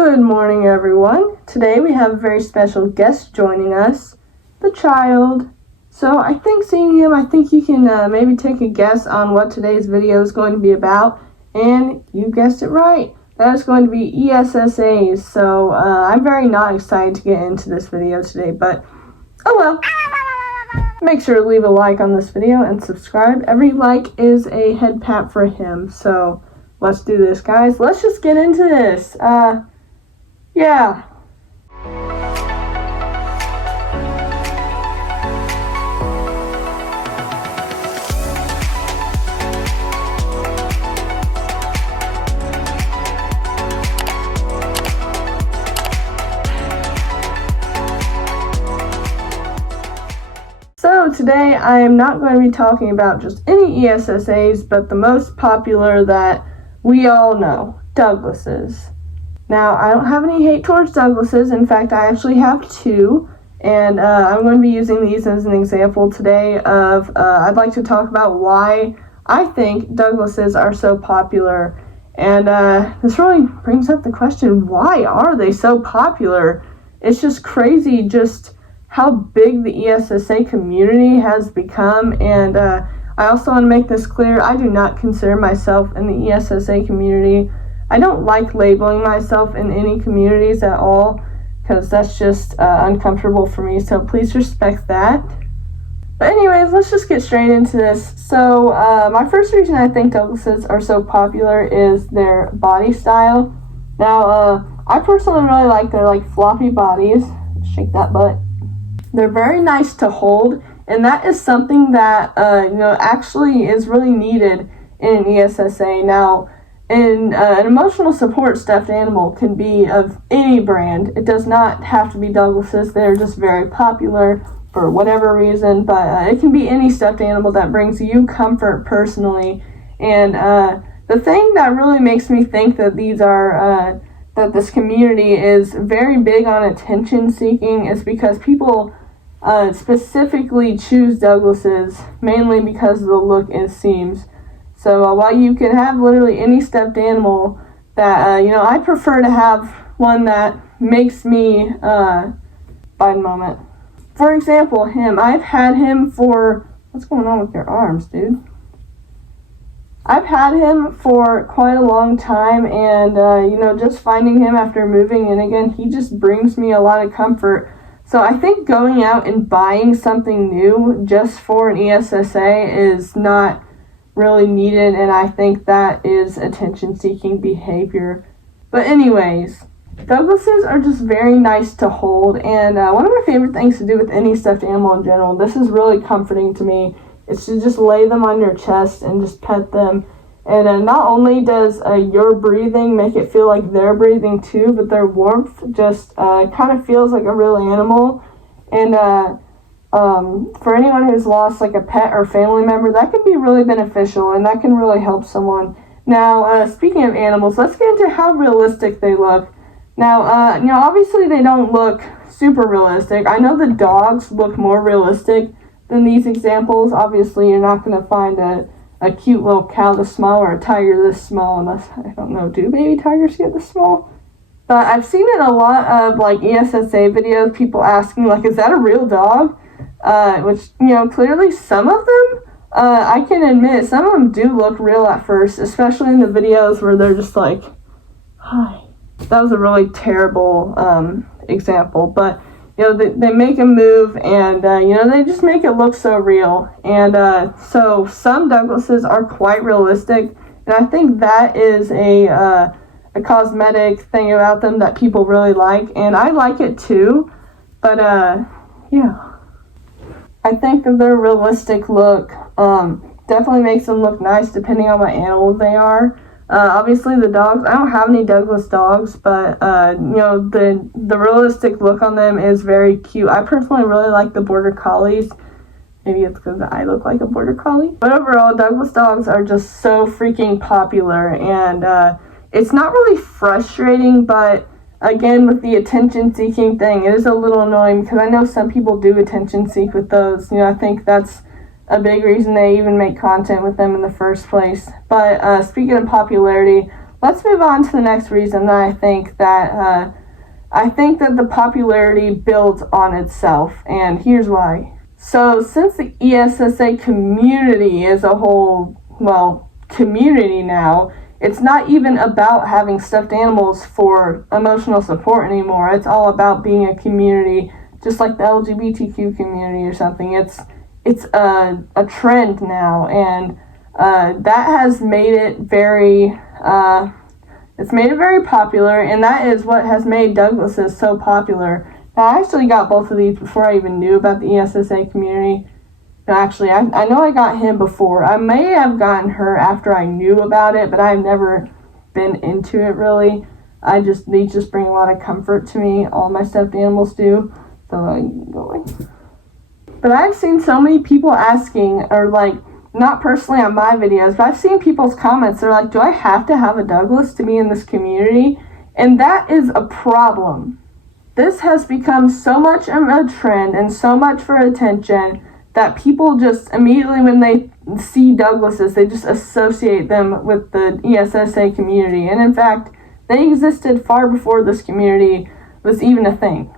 Good morning, everyone. Today we have a very special guest joining us, the child. So I think seeing him, I think you can maybe take a guess on what today's video is going to be about. And you guessed it right. That is going to be ESSAs. So I'm very not excited to get into this video today, but oh well. Make sure to leave a like on this video and subscribe. Every like is a head pat for him. So let's do this, guys. Let's just get into this. Yeah. So today I am not going to be talking about just any ESSAs, but the most popular that we all know, Douglases. Now, I don't have any hate towards Douglases. In fact, I actually have two, and I'm going to be using these as an example today of, I'd like to talk about why I think Douglases are so popular. And this really brings up the question, why are they so popular? It's just crazy just how big the ESSA community has become, and I also want to make this clear, I do not consider myself in the ESSA community. I don't like labeling myself in any communities at all, because that's just uncomfortable for me, so please respect that. But anyways, let's just get straight into this. So my first reason I think Douglases are so popular is their body style. Now, I personally really like their floppy bodies. Shake that butt. They're very nice to hold, and that is something that actually is really needed in an ESSA. Now, an emotional support stuffed animal can be of any brand. It does not have to be Douglases. They're just very popular for whatever reason, but it can be any stuffed animal that brings you comfort personally. And the thing that really makes me think that these are that this community is very big on attention seeking is because people specifically choose Douglases mainly because of the look it seems. So while you can have literally any stuffed animal that, I prefer to have one that makes me, by a moment. For example, him. I've had him for, what's going on with your arms, dude? I've had him for quite a long time, and, just finding him after moving in again, he just brings me a lot of comfort. So I think going out and buying something new just for an ESSA is not really needed, and I think that is attention-seeking behavior. But anyways, Douglases are just very nice to hold, and one of my favorite things to do with any stuffed animal in general, this is really comforting to me, is to just lay them on your chest and just pet them. And not only does your breathing make it feel like they're breathing too, but their warmth just kind of feels like a real animal. And for anyone who's lost a pet or family member, that can be really beneficial, and that can really help someone. Now, speaking of animals, let's get into how realistic they look. Now, obviously they don't look super realistic. I know the dogs look more realistic than these examples. Obviously, you're not going to find a cute little cow this small or a tiger this small, unless, I don't know, do baby tigers get this small? But I've seen in a lot of ESSA videos, people asking is that a real dog? Which, clearly some of them, I can admit, some of them do look real at first, especially in the videos where they're just hi. That was a really terrible example, but, they make a move, and, they just make it look so real. And so some Douglases are quite realistic, and I think that is a cosmetic thing about them that people really like, and I like it too, but, yeah. I think that their realistic look definitely makes them look nice depending on what animal they are. Obviously the dogs, I don't have any Douglas dogs, but the realistic look on them is very cute. I personally really like the Border Collies. Maybe it's because I look like a Border Collie. But overall, Douglas dogs are just so freaking popular, and it's not really frustrating, but again, with the attention-seeking thing, it is a little annoying because I know some people do attention-seek with those. I think that's a big reason they even make content with them in the first place. But speaking of popularity, let's move on to the next reason that I think that the popularity builds on itself, and here's why. So since the ESSA community is a whole, community now, it's not even about having stuffed animals for emotional support anymore. It's all about being a community, just like the LGBTQ community or something. It's a trend now, and that has made it very popular, and that is what has made Douglas's so popular. Now, I actually got both of these before I even knew about the ESSA community. No, actually, I know I got him before. I may have gotten her after I knew about it, but I've never been into it really. These just bring a lot of comfort to me. All my stuffed animals do. So going. But I've seen so many people asking, or like, not personally on my videos, but I've seen people's comments. They're like, do I have to have a Douglas to be in this community? And that is a problem. This has become so much of a trend and so much for attention that people just immediately, when they see Douglases, they just associate them with the ESSA community. And in fact, they existed far before this community was even a thing.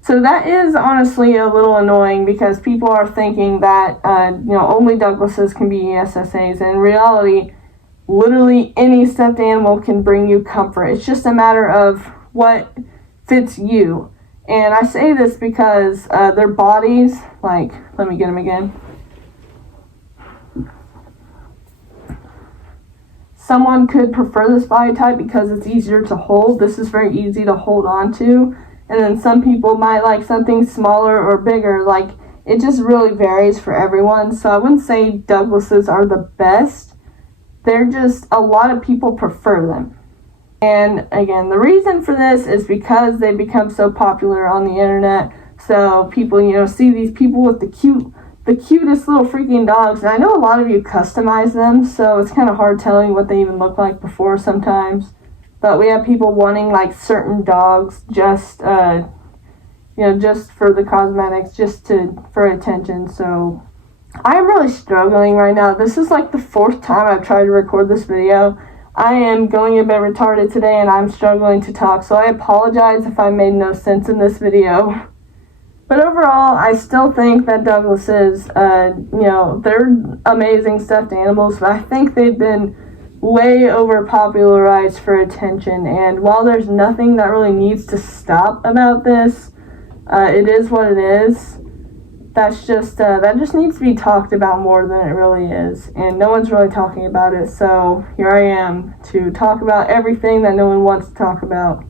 So that is honestly a little annoying, because people are thinking that only Douglases can be ESSAs. And in reality, literally any stuffed animal can bring you comfort. It's just a matter of what fits you. And I say this because their bodies, like, let me get them again. Someone could prefer this body type because it's easier to hold. This is very easy to hold on to. And then some people might like something smaller or bigger. Like, it just really varies for everyone. So I wouldn't say Douglases are the best. They're just, a lot of people prefer them. And again, the reason for this is because they become so popular on the internet. So people, see these people with the cutest little freaking dogs. And I know a lot of you customize them, so it's kind of hard telling what they even look like before sometimes. But we have people wanting like certain dogs just for the cosmetics, for attention. So I'm really struggling right now. This is like the 4th time I've tried to record this video. I am going a bit retarded today, and I'm struggling to talk, so I apologize if I made no sense in this video. But overall, I still think that Douglases, they're amazing stuffed animals, but I think they've been way over-popularized for attention, and while there's nothing that really needs to stop about this, it is what it is. That just needs to be talked about more than it really is, and no one's really talking about it, so here I am to talk about everything that no one wants to talk about.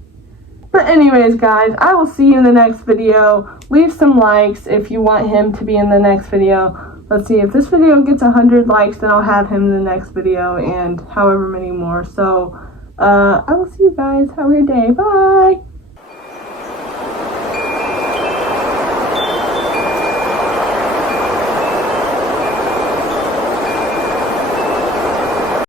But anyways, guys, I will see you in the next video. Leave some likes if you want him to be in the next video. Let's see, if this video gets 100 likes, then I'll have him in the next video, and however many more. So, I will see you guys. Have a great day. Bye!